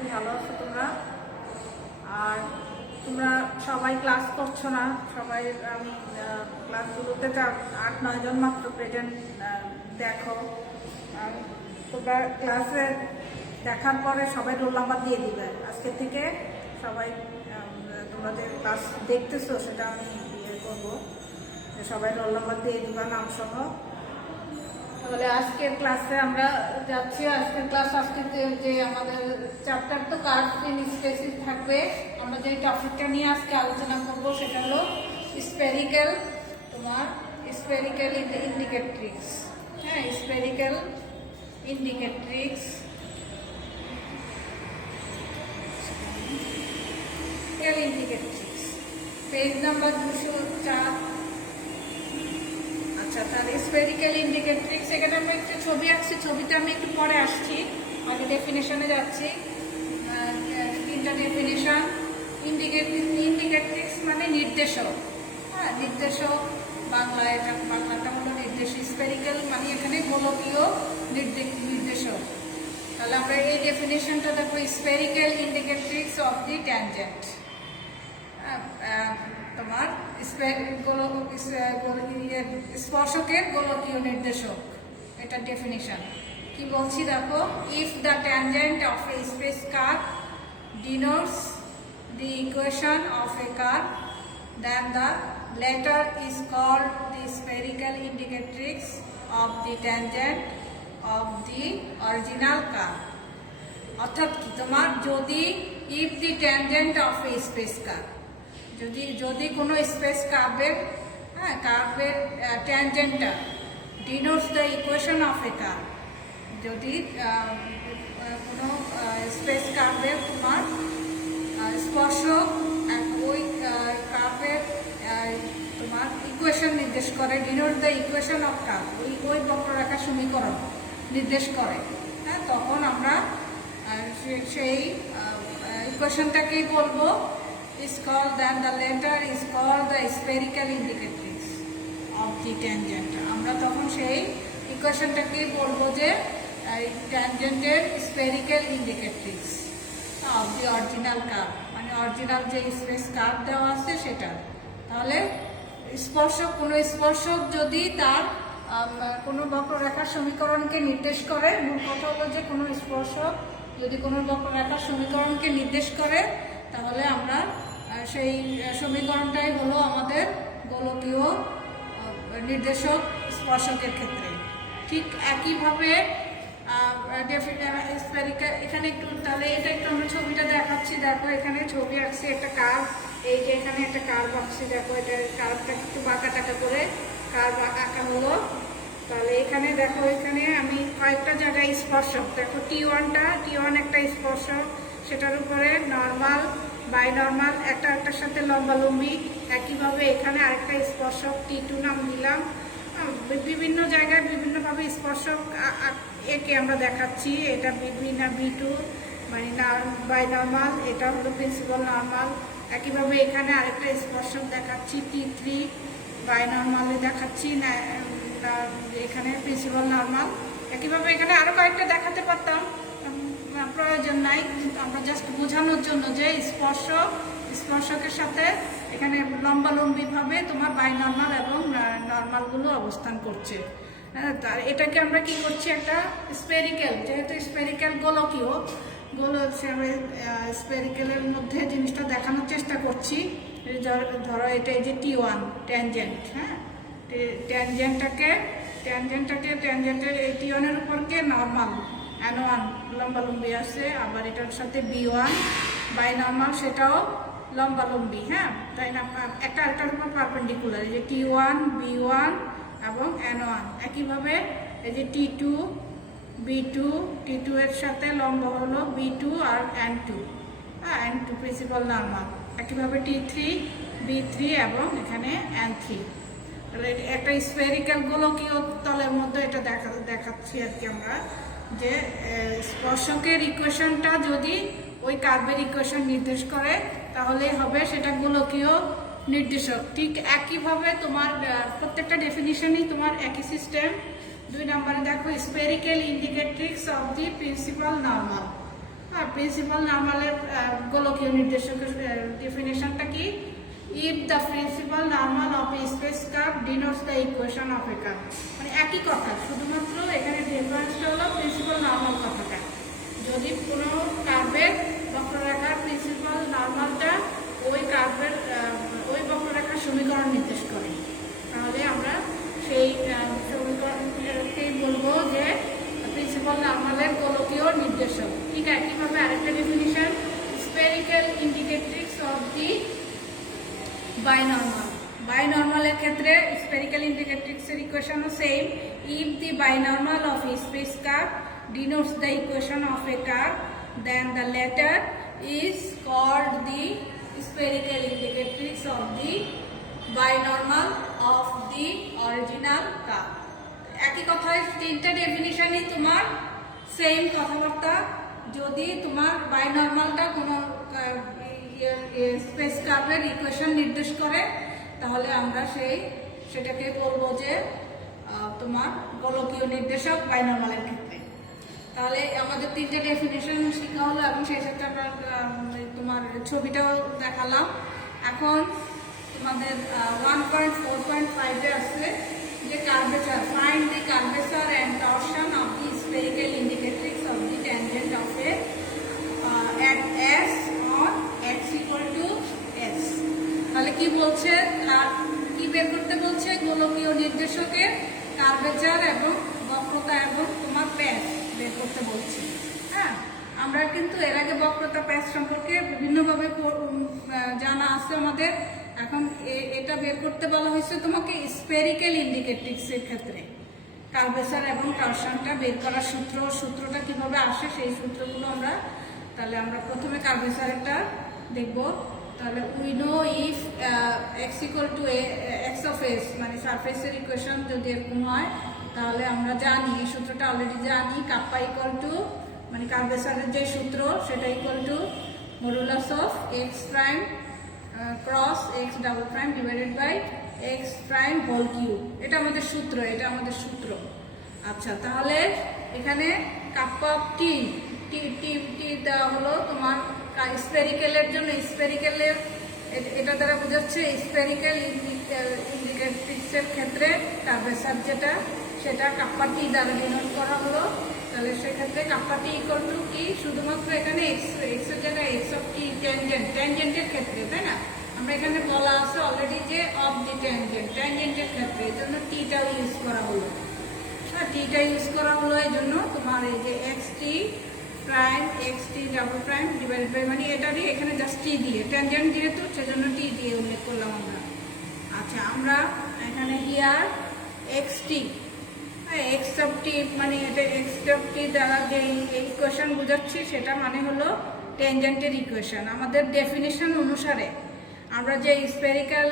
করি ভালো আছো তোমরা। আর তোমরা সবাই ক্লাস করছো না, সবাই আমি ক্লাসগুলোতে 8-9 জন মাত্র প্রেজেন্ট দেখো। আর তোমরা ক্লাসে দেখার পরে সবাই রোল নাম্বার দিয়ে দিবে। আজকে থেকে সবাই তোমরা যে ক্লাস দেখতেছো সেটা আমি করবো, সবাই রোল নাম্বার দিয়ে দিবা নাম সহ। তাহলে আজকের ক্লাসে আমরা যাচ্ছি। আজকের ক্লাস আজকে যে আমাদের চ্যাপ্টার তো কার্ভ ইন স্পেসিস থাকবে। আমরা যে টপিকটা নিয়ে আজকে আলোচনা করব সেটা হলো স্পেরিক্যাল, তোমার স্পেরিক্যাল ইন্ডিকেট্রিক্স। হ্যাঁ, স্পেরিক্যাল ইন্ডিকেট্রিক্স, ইন্ডিকেট্রিক্স পেজ নাম্বার 204। আচ্ছা, তাহলে স্পেরিক্যাল ইন্ডিকেট্রিক্স, এখানে আমি একটা ছবি আঁকছি, ছবিতে আমি একটু পরে আসছি, আগে ডেফিনেশনে যাচ্ছি। তিনটা ডেফিনেশন। ইন্ডিকেট্রিক্স মানে নির্দেশক। হ্যাঁ, নির্দেশক বাংলায়, এটা বাংলাটা হলো নির্দেশ। স্পেরিক্যাল মানে এখানে গোলকীয় নির্দেশক। তাহলে আমরা এই ডেফিনেশনটা দেখো, spherical indicatrix of the tangent. তোমার স্পর্শকের গোলকীয় নির্দেশক, এটা ডেফিনিশন। কি বলছি দেখো, if the tangent of a space curve denotes the equation of a curve, then the latter is called the spherical indicatrix of the tangent of the original curve. অর্থাৎ কি, তোমার যদি if the tangent of a space curve, যদি কোনো space কার্ভের কার্ভের ট্যানজেন্টটা denotes the equation of a curve, যদি কোনো স্পেস কার্ভের তোমার স্পর্শক ওই কার্ভের তোমার ইকুয়েশন নির্দেশ করে, denote the equation of curve, ওই বক্ররেখার সমীকরণ নির্দেশ করে। হ্যাঁ, তখন আমরা সেই ইকুয়েশনটাকেই বলবো is called, then the latter is called the spherical indicatrix of the tangent. আমরা তখন সেই ইকুয়েশনটাকেই বলবো যে ট্যানজেন্টের spherical indicatrix of the original curve, মানে অরিজিনাল যে স্পেস কার্ভ দেওয়া আছে সেটা। তাহলে কোনো স্পর্শক যদি তার কোনো বক্ররেখার সমীকরণকে নির্দেশ করে, মূল কথা হলো যে কোনো স্পর্শক যদি কোনো বক্ররেখার সমীকরণকে নির্দেশ করে, তাহলে আমরা সেই সমীকরণটাই হলো আমাদের গোলকীয় নির্দেশক স্পর্শকের ক্ষেত্রে। ঠিক একইভাবে এখানে একটু, তাহলে এটা একটু আমরা ছবিটা দেখাচ্ছি। দেখো, এখানে ছবি আঁকছি একটা কার্ভ, এই যে এখানে একটা কার্ভ আঁকছি। দেখো, এটা কার্ভটা একটু বাঁকা টাকা করে কার্ভ আঁকা হলো। তাহলে এখানে দেখো, এখানে আমি কয়েকটা জায়গায় স্পর্শক দেখো, টি1 একটা স্পর্শক, সেটার উপরে নর্মাল, বাইনর্মাল, একটার সাথে লম্বালম্বি। একইভাবে এখানে আরেকটা স্পর্শক টি2 নাম দিলাম। বিভিন্ন জায়গায় বিভিন্নভাবে স্পর্শক একে আমরা দেখাচ্ছি। এটা বি2 মানে বাইনর্মাল, এটা হলো প্রিন্সিপাল নর্মাল। একইভাবে এখানে আরেকটা স্পর্শক দেখাচ্ছি টি3, বাইনর্মালে দেখাচ্ছি না, এখানে প্রিন্সিপাল নর্মাল। একইভাবে এখানে আরো কয়েকটা দেখাতে পারতাম, প্রয়োজন নাই, আমরা জাস্ট বোঝানোর জন্য যে স্পর্শকের সাথে এখানে লম্বালম্বিভাবে তোমার বাইনর্মাল এবং নর্মালগুলো অবস্থান করছে। এটাকে আমরা কি করছি, একটা স্পেরিক্যাল, যেহেতু স্পেরিক্যাল গোলকীয়, স্পেরিক্যালের মধ্যে জিনিসটা দেখানোর চেষ্টা করছি। ধরো এটা এই যে টি1 ট্যানজেন্ট। হ্যাঁ, ট্যানজেন্টের এই টি1-এর উপর কে নর্মাল N1 লম্বালম্বি আছে, আবার এটার সাথে B1 বাইনর্মাল, সেটাও লম্বালম্বি। হ্যাঁ, তাই না, একটার উপর পারপেন্ডিকুলার, এই যে T1, B1 এবং N1। একইভাবে এই যে T2, B2, T2 এর সাথে লম্ব হলো B2 আর N2, N2 প্রিন্সিপাল নর্মাল। একইভাবে T3, B3 এবং এখানে N3। তাহলে একটা স্পেরিক্যাল গোলকীয় তলের মধ্যে এটা দেখাচ্ছি আর কি আমরা, যে স্পর্শকের ইকুয়েশনটা যদি ওই কার্ভের ইকুয়েশন নির্দেশ করে, তাহলে হবে সেটা গোলকীয় নির্দেশক। ঠিক একইভাবে তোমার প্রত্যেকটা ডেফিনিশনই তোমার একই সিস্টেম। 2 নম্বরে দেখো, spherical indicatrix of the principal normal. আর প্রিন্সিপাল নরমালের গোলকীয় নির্দেশকের ডেফিনেশনটা কি? If the principal normal of a space curve denotes the equation of a curve, মানে একই কথা, শুধুমাত্র এখানে ডিফারেন্সটা হলো প্রিন্সিপাল নরমাল কথাটা। যদি কোনো কার্ভের বক্ররেখার প্রিন্সিপাল নরমালটা ওই কার্ভের ওই বক্ররেখার সমীকরণ নির্দেশ করে, তাহলে আমরা সেই সমীকরণকেই বলবো যে প্রিন্সিপাল নরমালের গোলকীয় নির্দেশক। ঠিক আছে, একইভাবে আরেকটা definition, spherical indicatrix of the binormal. বাইনর্মালের ক্ষেত্রে স্ফেরিক্যাল ইন্ডিকেট্রিক্সের ইকুয়েশনও same. If the binormal of a space curve denotes the equation of a curve, then the latter is called the spherical indicatrix of the binormal of the original curve. একই কথায় তিনটা ডেফিনিশনই তোমার same কথাবার্তা। যদি তোমার বাইনর্মালটা কোনো স্পেস কার্ভের equation নির্দেশ করে, তাহলে আমরা সেটাকে বলবো যে তোমার গোলকীয় নির্দেশক বাইনর্মালের ক্ষেত্রে। তাহলে আমাদের তিনটে ডেফিনেশন শেখা হলো এবং সেই সাথে আমরা তোমার ছবিটাও দেখালাম। এখন তোমাদের 1.4.5 আছে যে curvature, find the curvature and torsion of the spherical indicatrix of the tangent of a at s on x equal to s। তাহলে কি বলছে, কি বের করতে বলছে? গোলকীয় নির্দেশকের কার্ভেচার এবং বক্রতা এবং তোমার প্যাচ বের করতে বলছি। হ্যাঁ, আমরা কিন্তু এর আগে বক্রতা প্যাচ সম্পর্কে বিভিন্নভাবে জানা আছে আমাদের। এখন এটা বের করতে বলা হয়েছে তোমাকে স্ফেরিক্যাল ইন্ডিকেট্রিক্সের ক্ষেত্রে কার্ভেচার এবং টরশনটা বের করার সূত্রটা কিভাবে আসে সেই সূত্রগুলো তাহলে আমরা প্রথমে কার্ভেচারটা দেখব। তাহলে we know if x equal to x of S, মানে সারফেসের ইকুয়েশন যদি এরকম হয়, তাহলে আমরা জানি, এই সূত্রটা অলরেডি জানি, কাপ্পা ইকুয়াল টু, মানে কার্ভেচারের যে সূত্র সেটা equal to modulus of x prime cross x double prime divided by x prime whole cube. এটা আমাদের সূত্র। আচ্ছা, তাহলে এখানে কাপ্পা অফ টি দেওয়া হলো তোমার স্ফেরিক্যালের জন্য। স্ফেরিক্যালের এটা দ্বারা বোঝাচ্ছে স্ফেরিক্যাল ইন্ডিকেট্রিক্সের ক্ষেত্রে কার্ভেচার যেটা, সেটা কাপ্পা টি দ্বারা ডিনোট করা হলো। তাহলে সেক্ষেত্রে কাপ্পা টি ইকুয়াল টু কি, শুধুমাত্র এখানে এক্স এর জায়গায় এক্স অফ টি ট্যানজেন্টের ক্ষেত্রে, তাই না? আমরা এখানে বলা আছে অলরেডি যে অফ দি ট্যানজেন্টের ক্ষেত্রে, এই জন্য টিটাও ইউজ করা হলো। হ্যাঁ, টিটা ইউজ করা হলো এই জন্য তোমার এই যে x t prime x t double prime divided by, মানে এটারই এখানে জাস্ট টি দিয়ে, ট্যানজেন্ট যেহেতু সেজন্য টি দিয়ে উল্লেখ করলাম আমরা। আচ্ছা, আমরা এখানে here x t, x of t, মানে এটা এক্স অফ টি দ্বারা যে ইকুয়েশন বোঝাচ্ছি সেটা মানে হলো ট্যানজেন্টের ইকুয়েশন। আমাদের ডেফিনেশন অনুসারে আমরা যে স্ফেরিক্যাল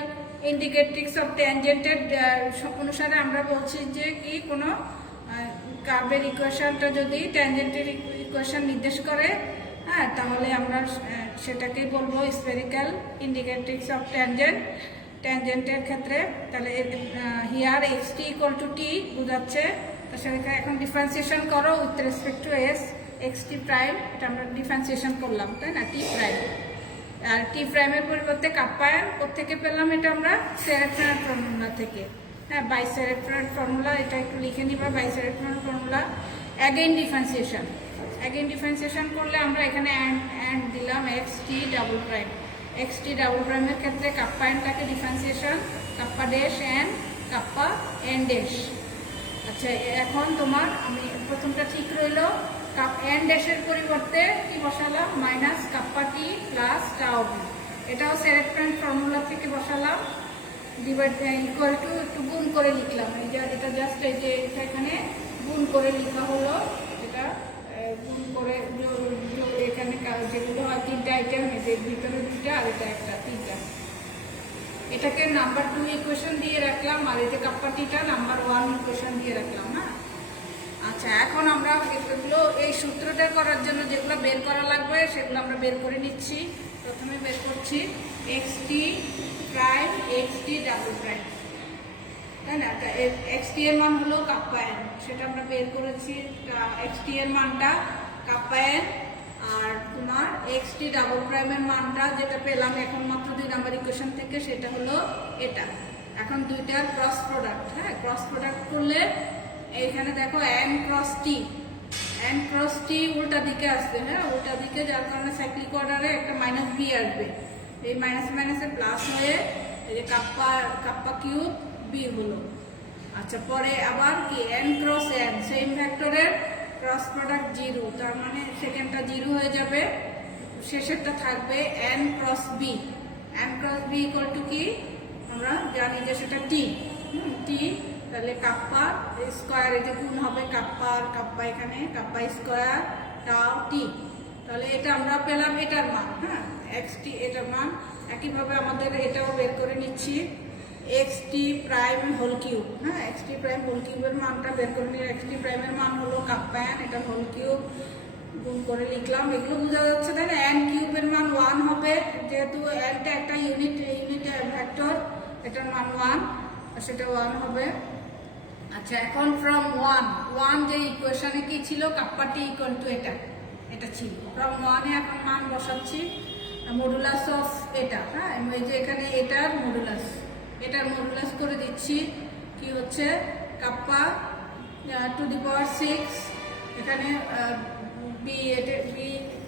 ইন্ডিকেট্রিক্স অফ ট্যানজেন্টের অনুসারে আমরা বলছি যে কি কোনো কার্ভের ইকুয়েশনটা যদি ট্যানজেন্টের ইকুয়েশন নির্দেশ করে, হ্যাঁ, তাহলে আমরা সেটাকেই বলবো স্ফেরিক্যাল ইন্ডিকেট্রিক্স অফ ট্যানজেন্টের ক্ষেত্রে। তাহলে here x t equal to t বোঝাচ্ছে, তো সেটাকে এখন ডিফারেন্সিয়েশন করো with respect to s x t prime, এটা আমরা ডিফারেন্সিয়েশন করলাম, তাই না? টি প্রাইম, আর টি প্রাইমের পরিবর্তে কাপ্পায়ন কোত্থেকে পেলাম? এটা আমরা সেরেফ্রেনার ফর্মুলা থেকে। হ্যাঁ, বাইসেরেফ্রেনার ফর্মুলা, এটা একটু লিখে নিবা, বাইসেরেফ্রেনার ফর্মুলা। অ্যাগেইন ডিফারেন্সিয়েশন করলে আমরা এখানে অ্যান্ড দিলাম x t double prime. X t double প্রাইমের ক্ষেত্রে কাপ্পায়নটাকে differentiation kappa dash and kappa n dash. আচ্ছা, এখন তোমার আমি প্রথমটা ঠিক রইল, এন ড্যাশের পরিবর্তে কি বসালাম? মাইনাস কাপ্পা টি প্লাস টাও বি, এটাও সেরেফ্রেনার ফর্মুলা থেকে বসালাম। ডিভাইড ইকুয়াল টু একটু গুণ করে লিখলাম, এই যে এটা জাস্ট এই যে এখানে গুণ করে লেখা হলো, এটা গুণ করে এখানে যেগুলো হয় তিনটা আইটেম, এদের ভিতরে দুইটা আর এটা একটা, তিনটা। এটাকে নাম্বার 2 ইকুয়েশন দিয়ে রাখলাম, আর এই যে কাপ্পা টিটা নাম্বার 1 ইকুয়েশন দিয়ে রাখলাম। হ্যাঁ, আচ্ছা, এখন আমরা এগুলো এই সূত্রটা করার জন্য যেগুলো বের করা লাগবে সেগুলো আমরা বের করে নিচ্ছি। প্রথমে বের করছি x t prime x t double prime, তাই না? এক্স টি এর মান হলো কাপ্পা এন, সেটা আমরা বের করেছি। এক্স টি এর মানটা কাপ্পা এন আর তোমার এক্স টি ডাবল প্রাইমের মানটা যেটা পেলাম এখন মাত্র 2 নাম্বার ইকুয়েশন থেকে, সেটা হলো এটা। এখন দুইটার ক্রস প্রোডাক্ট, হ্যাঁ ক্রস প্রোডাক্ট করলে এইখানে দেখো এন ক্রস টি উল্টা দিকে আসবে, হ্যাঁ উল্টা দিকে, যার কারণে সাইক্লিক অর্ডারে একটা মাইনাস বি আসবে। এই মাইনাস মাইনাসে প্লাস হয়ে এই যে কাপ্পা কিউব বি হলো। আচ্ছা পরে আবার কি এন ক্রস এন, সেম ভেক্টরের ক্রস প্রোডাক্ট 0, তার মানে সেকেন্ডটা 0 হয়ে যাবে, শেষেরটা থাকবে n cross b equal to কি আমরা জানি যে সেটা টি, টি, তাহলে কাপ্পা স্কোয়ার, এই যে গুণ হবে কাপ্পা আর কাপ্পা, এখানে কাপ্পা স্কোয়ার টাও টি। তাহলে এটা আমরা পেলাম এটার মান, হ্যাঁ এক্স টি এটার মান। একইভাবে আমাদের এটাও বের করে নিচ্ছি, x t prime whole cube, হ্যাঁ এক্স টি প্রাইম হোল কিউবের মানটা বের করে নিয়ে এক্স টি প্রাইমের মান হলো কাপ্পা এন, এটা হোল কিউব গুণ করে লিখলাম। এগুলো বোঝা যাচ্ছে তাই না? এন কিউবের মান 1 হবে, যেহেতু এনটা একটা ইউনিট ভেক্টর, এটার মান 1, সেটা 1 হবে। আচ্ছা এখন ফ্রম 1 যে ইকুয়েশনে কি ছিল, কাপ্পা টি ইকুয়াল টু এটা ছিল। ফ্রম 1 এখন মান বসাচ্ছি, মডুলাস অফ এটা, হ্যাঁ এই যে এখানে এটার মডুলাস করে দিচ্ছি, কি হচ্ছে কাপ্পা টু দি পাওয়ার 6, এখানে বি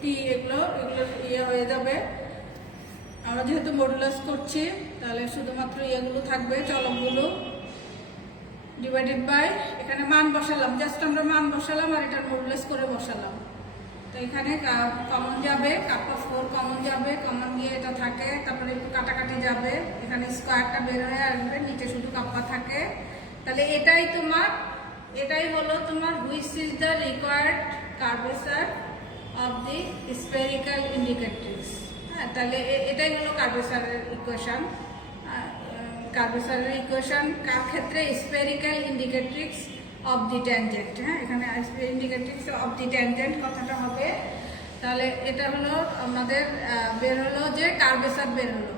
টি, এগুলো ইয়ে হয়ে যাবে। আমরা যেহেতু মডুলাস করছি তাহলে শুধুমাত্র ইয়েগুলো থাকবে, চলকগুলো, ডিভাইডেড বাই এখানে মান বসালাম, জাস্ট আমরা মান বসালাম আর এটার মডুলাস করে বসালাম। তো এখানে কমন যাবে, কাপ্পা 4 কমন যাবে, কমন গিয়ে এটা থাকে, তারপরে একটু কাটাকাটি যাবে, এখানে স্কোয়ারটা বের হয়ে আসবে, নিচে শুধু কাপ্পা থাকে। তাহলে এটাই হলো তোমার which is the required curvature of the spherical indicatrix. হ্যাঁ তাহলে এটাই হলো কার্ভেচারের ইকুয়েশন। কার্ভেচারের ইকুয়েশন কার ক্ষেত্রে? Spherical indicatrix of the tangent, হ্যাঁ এখানে ইন্ডিকেট্রিক্স অফ দি ট্যানজেন্ট কথাটা হবে। তাহলে এটা হলো আমাদের বের হলো যে কার্ভেচার বের হলো,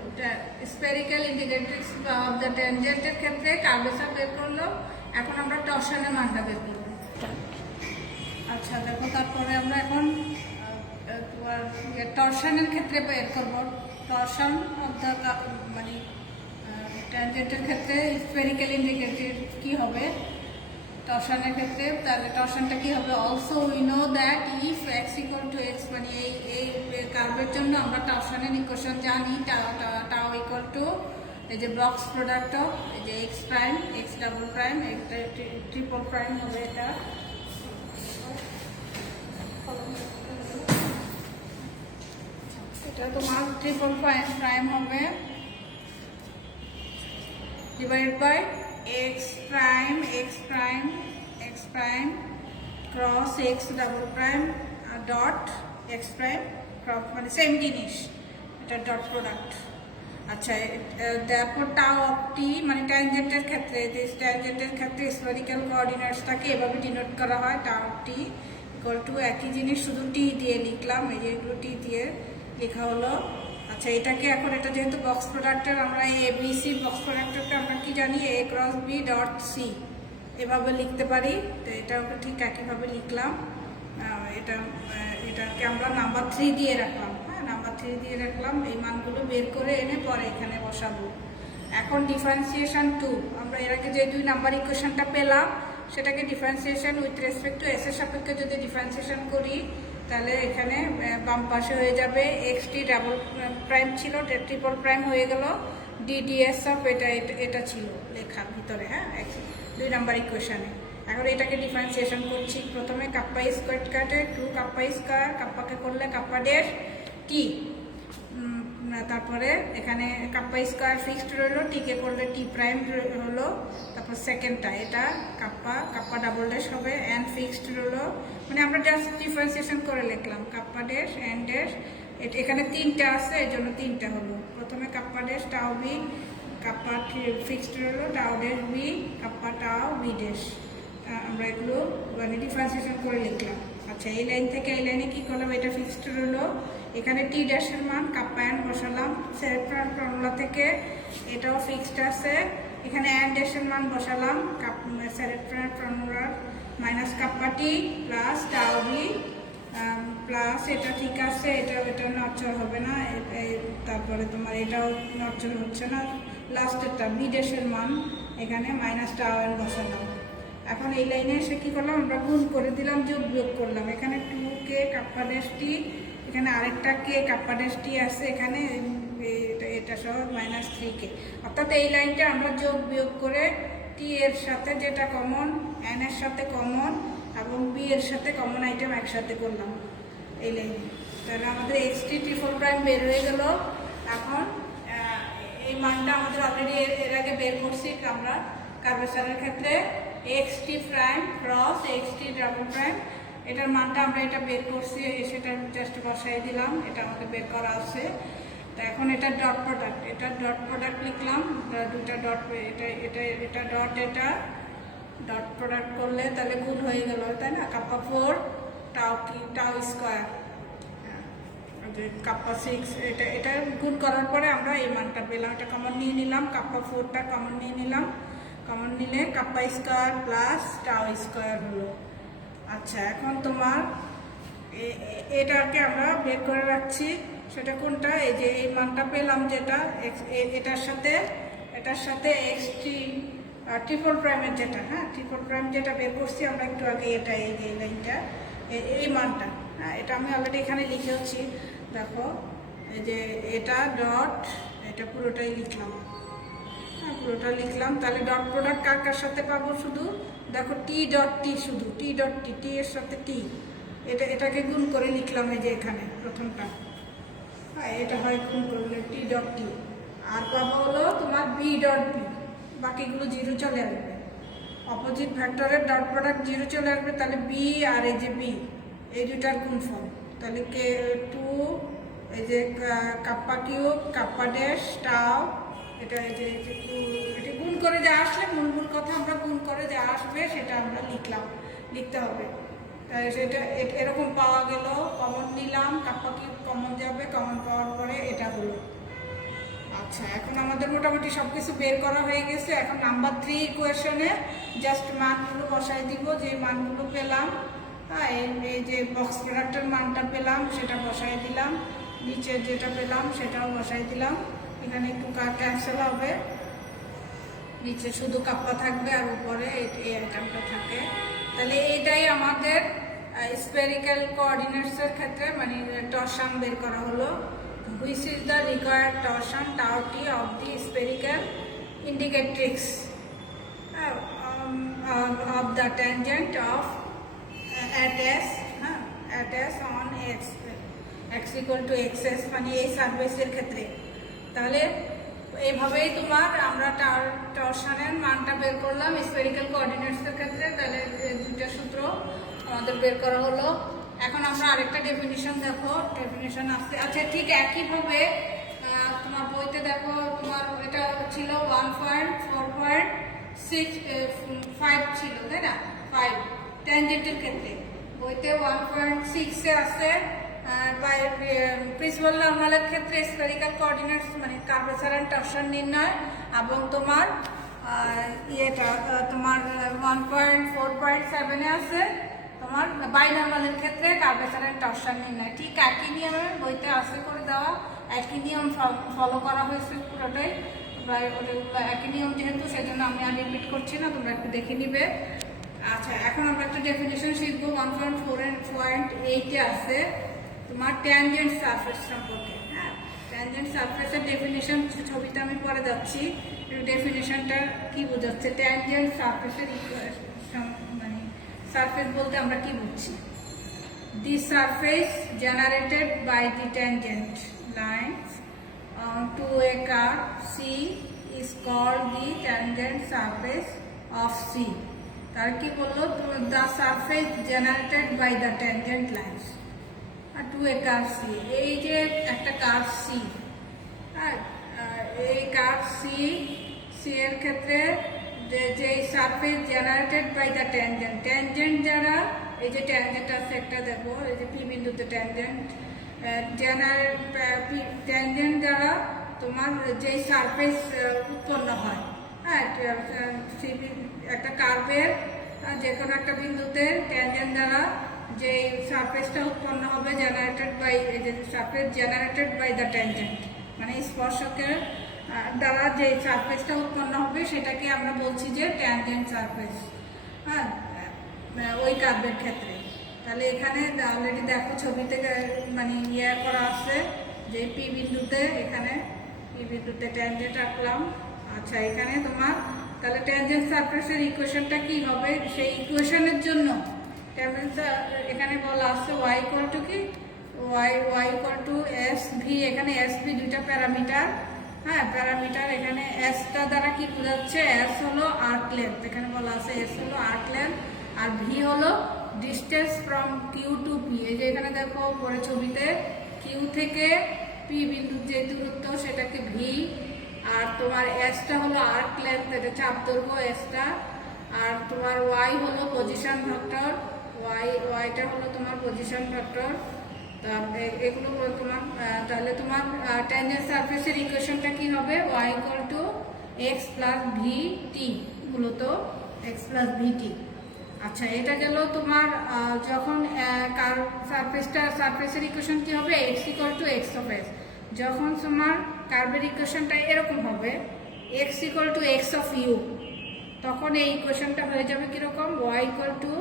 স্ফেরিক্যাল ইন্ডিকেট্রিক্স অফ দ্য ট্যানজেন্টের ক্ষেত্রে কার্ভেচার বের করলো। এখন আমরা টরশনের মানটা বের করবো। আচ্ছা দেখো, তারপরে আমরা এখন টরশনের ক্ষেত্রে বের করবো। টরশন অফ দ্য মানে ট্যানজেন্টের ক্ষেত্রে স্ফেরিক্যাল ইন্ডিকেটর কি হবে টরশনের ক্ষেত্রে? তাহলে টরশনটা কি হবে? Also we know that if x equal to x, মানে এই কার্ভের জন্য আমরা টরশনের ইকুয়েশন জানি, টাও ইকুয়াল টু এই যে ব্লকস প্রোডাক্ট অফ এই যে x prime, x double prime, একটা ট্রিপল প্রাইম হবে, এটা তোমার ট্রিপল প্রাইম হবে, divided by x prime cross x double prime dot x prime cross, মানে সেম জিনিস, এটা ডট প্রোডাক্ট। আচ্ছা তারপর টাও অফ টি, মানে ট্যানজেন্টের ক্ষেত্রে, যে ট্যানজেন্টের ক্ষেত্রে স্ফেরিক্যাল কোঅর্ডিনেটসটাকে এভাবে ডিনোট করা হয়, টাও অফ টি ইকুয়াল টু একই জিনিস, শুধু টি দিয়ে লিখলাম, এই যে এগুলো টি দিয়ে লেখা হলো। আচ্ছা এটাকে এখন, এটা যেহেতু বক্স প্রোডাক্টের, আমরা এই এবিসি বক্স প্রোডাক্টরটা আমরা কি জানি, এ ক্রস বি ডট সি এভাবে লিখতে পারি। তো এটাও ঠিক একইভাবে লিখলাম। এটাকে আমরা নাম্বার 3 দিয়ে রাখলাম, হ্যাঁ নাম্বার 3 দিয়ে রাখলাম। এই মানগুলো বের করে এনে পরে এখানে বসাবো। এখন ডিফারেন্সিয়েশন 2, আমরা এর আগে যে 2 নাম্বার ইকুয়েশনটা পেলাম সেটাকে differentiation with respect to S এর সাপেক্ষে যদি ডিফারেন্সিয়েশন করি, তাহলে এখানে বাম পাশে হয়ে যাবে এক্স টি ডাবল প্রাইম ছিল, ট্রিপল প্রাইম হয়ে গেল, ডিডিএস অফ এটা ছিল লেখার ভিতরে, হ্যাঁ 2 নাম্বার ইকুয়েশনে। এখন এটাকে ডিফারেন্সিয়েশন করছি, প্রথমে কাপ্পা স্কোয়ার কাটে 2 কাপ্পা স্কোয়ার, কাপ্পাকে করলে কাপ্পা ডেশ টি, তারপরে এখানে কাপ্পা স্কোয়ার ফিক্সড রইলো, টিকে করলে টি প্রাইম হলো, তারপর সেকেন্ডটা এটা কাপ্পা ডাবল ড্যাশ হবে, এন ফিক্সড রইলো, মানে আমরা জাস্ট ডিফারেন্সিয়েশন করে লিখলাম কাপ্পা ড্যাশ এন ড্যাশ, এখানে 3টা আছে এই জন্য 3টা হলো। প্রথমে কাপ্পা ড্যাশ টাও বি, কাপ্পা ফিক্সড রইলো, টাও ড্যাশ বি, কাপ্পা টাও বি ড্যাশ, আমরা এগুলো মানে ডিফারেন্সিয়েশন করে লিখলাম। আচ্ছা এই লাইন থেকে এই লাইনে কি করলাম, এটা ফিক্সড রইলো, এখানে টি ড্যাশের মান কাপ্পা এন বসালাম, সেরেব্রাল ফর্মুলা থেকে এটাও ফিক্সড আছে, এখানে এন ড্যাশের মান বসালাম, সেরেব্রাল ফর্মুলার মাইনাস কাপ্পা টি প্লাস টাও বি প্লাস এটা ঠিক আছে, এটা নড়চড় হবে না, তারপরে তোমার এটাও নড়চড় হচ্ছে না। লাস্টেরটা বি ড্যাশের মান এখানে -টাও বসালাম। এখন এই লাইনে এসে কী করলাম, আমরা গুণ করে দিলাম, যোগ বিয়োগ করলাম। এখানে 2k কাপ্পা ড্যাশ টি, এখানে আরেকটা কে কাপ্পা ড্যাশ টি আছে, এখানে এটা সহ -3k। অর্থাৎ এই লাইনটা আমরা যোগ বিয়োগ করে টি এর সাথে যেটা কমন, এন এর সাথে কমন এবং বি এর সাথে কমন আইটেম একসাথে করলাম এই লাইনে। তাহলে আমাদের এক্সটি ট্রিপল প্রাইম বের হয়ে গেল। এখন এই মানটা আমাদের অলরেডি এর আগে বের করছি আমরা কার্ভেচারের ক্ষেত্রে, XT prime cross XT double prime, এটার মানটা আমরা এটা বের করছি, সেটা জাস্ট বসাই দিলাম, এটা আমাদের বের করা আছে। তো এখন এটা ডট প্রোডাক্ট, এটা ডট প্রোডাক্ট লিখলাম, দুটা ডট, এটা ডট, এটা ডট প্রোডাক্ট করলে তাহলে গুণ হয়ে গেল, তাই না? কাপ্পা 4 টাও কি টাও স্কোয়ার, কাপ্পা 6, এটা গুণ করার পরে আমরা এই মানটা পেলাম। এটা কমন নিয়ে নিলাম, কাপ্পা 4টা কমন নিয়ে নিলাম, কমন নিলে কাপ্পা স্কোয়ার প্লাস টাও স্কোয়ার হলো। আচ্ছা, এখন তোমার এটাকে আমরা বের করে রাখছি, সেটা কোনটা? এই যে এই মানটা পেলাম যেটা, এটার সাথে এক্সটি ট্রিপল প্রাইমের যেটা, হ্যাঁ ট্রিপল প্রাইম যেটা বের করছি আমরা একটু আগে, এটা এই যে লাইনটা, এই মানটা, হ্যাঁ এটা আমি অলরেডি এখানে লিখেছি, দেখো এই যে এটা ডট, এটা পুরোটাই লিখলাম, হ্যাঁ পুরোটা লিখলাম। তাহলে ডট প্রোডাক্ট কার কার সাথে পাবো? শুধু দেখো টি ডট টি, শুধু টি ডট টি, টি এর সাথে টি, এটাকে গুণ করে লিখলাম এই যে এখানে প্রথমটা, হ্যাঁ এটা হয় গুণ করলে টি ডট টি। আর পাবো হলো তোমার বি ডট বি, বাকিগুলো জিরো চলে আসবে, অপোজিট ভেক্টরের ডট প্রোডাক্ট জিরো চলে আসবে, তাহলে বি আর এই যে বি, এই দুটার গুণফল, তাহলে কে 2, এই যে কাপ্পা কিউব কাপ্পা ড্যাশ টাও, এটা এই যে এটা গুণ করে যা আসলে, মূল কথা আমরা গুণ করে যা আসবে সেটা আমরা লিখতে হবে। সেটা এরকম পাওয়া গেল, কমন নিলাম, কাপ্পা কিউব কমন যাবে, কমন পাওয়ার পরে এটা হলো। আচ্ছা, এখন আমাদের মোটামুটি সব কিছু বের করা হয়ে গেছে। এখন নাম্বার 3 ইকুয়েশনে জাস্ট মানগুলো বসাই দিব, যে মানগুলো পেলাম, হ্যাঁ এই যে বক্স প্রোডাক্টের মানটা পেলাম সেটা বসাই দিলাম, নিচে যেটা পেলাম সেটাও বসাই দিলাম। এখানে একটু ক্যান্সেল হবে, নিচে শুধু কাপ্পা থাকবে আর উপরে এই আইটেমটা থাকে। তাহলে এইটাই আমাদের স্পেরিক্যাল কোঅর্ডিনেটসের ক্ষেত্রে মানে টরশন বের করা হলো। Which is the required torsion tau t of the spherical indicatrix of the tangent of at s, at s on x equal to xs, মানে এই সারফেসের ক্ষেত্রে। তাহলে এইভাবেই তোমার আমরা টরশনের মানটা বের করলাম স্ফেরিক্যাল কোঅর্ডিনেটসের ক্ষেত্রে। তাহলে দুইটা সূত্র আমাদের বের করা হলো। এখন আমরা আরেকটা ডেফিনিশন দেখো, ডেফিনিশন আছে। আচ্ছা, ঠিক একইভাবে তোমার বইতে দেখো, তোমার এটা ছিল 1.4.65 ছিল, তাই না? 5 ট্যানজেন্টের ক্ষেত্রে বইতে 1.6 আছে। প্রিন্সিপাল নরমালের ক্ষেত্রে স্ফেরিক্যাল কোঅর্ডিনেটস মানে কার্ভেচার এন্ড টরশন নির্ণয়, এবং তোমার ইয়েটা তোমার 1.4.7 আছে তোমার বাইনরমালের ক্ষেত্রে কার্ভেচার এন্ড টরশন নির্ণয়। ঠিক একই নিয়মে বইতে আছে করে দেওয়া, একই নিয়ম ফলো করা হয়েছে পুরোটাই, একই নিয়ম যেহেতু সেজন্য আমি আর রিপিট করছি না, তোমরা একটু দেখে নিবে। আচ্ছা, এখন আমরা একটা ডেফিনেশন শিখবো 1.4.8 আছে তোমার ট্যানজেন্ট সারফেস সম্পর্কে। হ্যাঁ, ট্যানজেন্ট সারফেসের ডেফিনেশন ছবিতে আমি পরে যাচ্ছি, ডেফিনেশনটা কি বোঝাচ্ছে। ট্যানজেন্ট সারফেসের মানে সারফেস বলতে আমরা কি বুঝছি? The surface generated by the tangent lines to a curve c is called the tangent surface of c. তার কি বললো? The surface generated by the tangent lines to a curve c. এই যে একটা কার্ভ সি, হ্যাঁ এই curve C এর ক্ষেত্রে যে surface generated by the tangent, tangent যারা, এই যে ট্যানজেন্ট আছে একটা দেখো, এই যে পি বিন্দুতে ট্যানজেন্ট, ট্যানজেন্ট যারা তোমার যেই সারফেস উৎপন্ন হয়, হ্যাঁ একটা কার্ভের যে কোনো একটা বিন্দুতে ট্যানজেন্ট দ্বারা যে সারফেসটা উৎপন্ন হবে generated by surface generated by the tangent, মানে স্পর্শকের দ্বারা যে সারফেসটা উৎপন্ন হবে সেটাকে আমরা বলছি যে ট্যানজেন্ট সারফেস। হ্যাঁ, ওই কার্ভের ক্ষেত্রে। তাহলে এখানে অলরেডি দেখো ছবিতে মানে করা আছে যে পি বিন্দুতে, এখানে পি বিন্দুতে ট্যানজেন্ট আঁকলাম। আচ্ছা, এখানে তোমার তাহলে ট্যানজেন্ট সারফেসের ইকুয়েশনটা কি হবে, সেই ইকুয়েশনের জন্য এখানে বলা আছে y ইকুয়াল টু কি y equal to S V. এখানে এস ভি দুইটা প্যারামিটার। হ্যাঁ, প্যারামিটার এখানে এসটা দ্বারা কি বোঝাচ্ছে, এস হলো আর্ক লেন্থ, এখানে বলা আছে এস হলো আর্ক লেন্থ, আর ভি হলো distance from q to p. এই যে এখানে দেখো পরে ছবিতে কিউ থেকে পি বিন্দু যে দূরত্ব সেটাকে ভি, আর তোমার এসটা হলো আর্ক লেন্থ, এটা চাপ দৈর্ঘ্য এসটা, আর তোমার ওয়াই হলো পজিশন ভেক্টর, ওয়াইটা হলো তোমার পজিশন ভেক্টর। এগুলো তোমার তাহলে তোমার ট্যানজেন্ট সারফেসের ইকুয়েশনটা কি হবে, y equal to x plus v t, মূলত এক্স প্লাস ভি টি। আচ্ছা, এটা গেল তোমার যখন সারফেসের ইকুয়েশন কি হবে, x equal to x of s. যখন তোমার কার্ভের ইকুয়েশনটা এরকম হবে x equal to x of u, তখন এই ইকুয়েশনটা হয়ে যাবে কিরকম, ওয়াই ইকুয়াল টু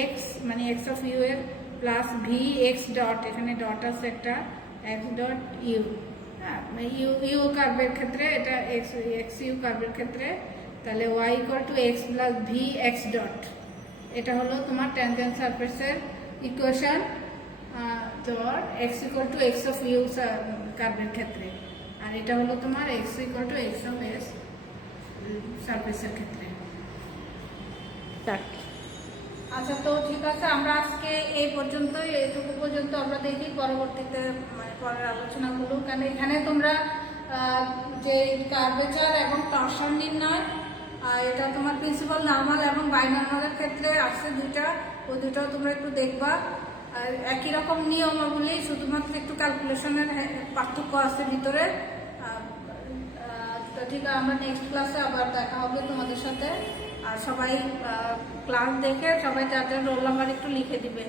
এক্স মানে এক্স অফ ইউ এর প্লাস ভি এক্স ডট, এখানে ডট আছে একটা, এক্স ডট ইউ। হ্যাঁ, ইউ কার্ভের ক্ষেত্রে এটা এক্স ইউ কার্ভের ক্ষেত্রে, তাহলে y equal to x plus v x dot, এটা হলো তোমার ট্যানজেন্ট সারফেসের ইকুয়েশন তোমার x equal to x of u কার্ভের ক্ষেত্রে, আর এটা হলো তোমার x equal to x of s সারফেসের ক্ষেত্রে। আচ্ছা, তো ঠিক আছে, আমরা আজকে এই পর্যন্তই, এইটুকু পর্যন্ত আমরা দেখি, পরবর্তীতে মানে পরের আলোচনাগুলো। কারণ এখানে তোমরা যে কার্ভেচার এবং টরশন নির্ণয়, এটা তোমার প্রিন্সিপাল নরমাল এবং বাইনর্মালের ক্ষেত্রে আছে দুইটা, ওই দুটাও তোমরা একটু দেখবা। আর একই রকম নিয়মাবলী, শুধুমাত্র একটু ক্যালকুলেশনের পার্থক্য আছে ভিতরে। তো ঠিক আছে, আমরা নেক্সট ক্লাসে আবার দেখা হবে তোমাদের সাথে। আর সবাই ক্লাস দেখে সবাই যাদের রোল নাম্বার একটু লিখে দিবে।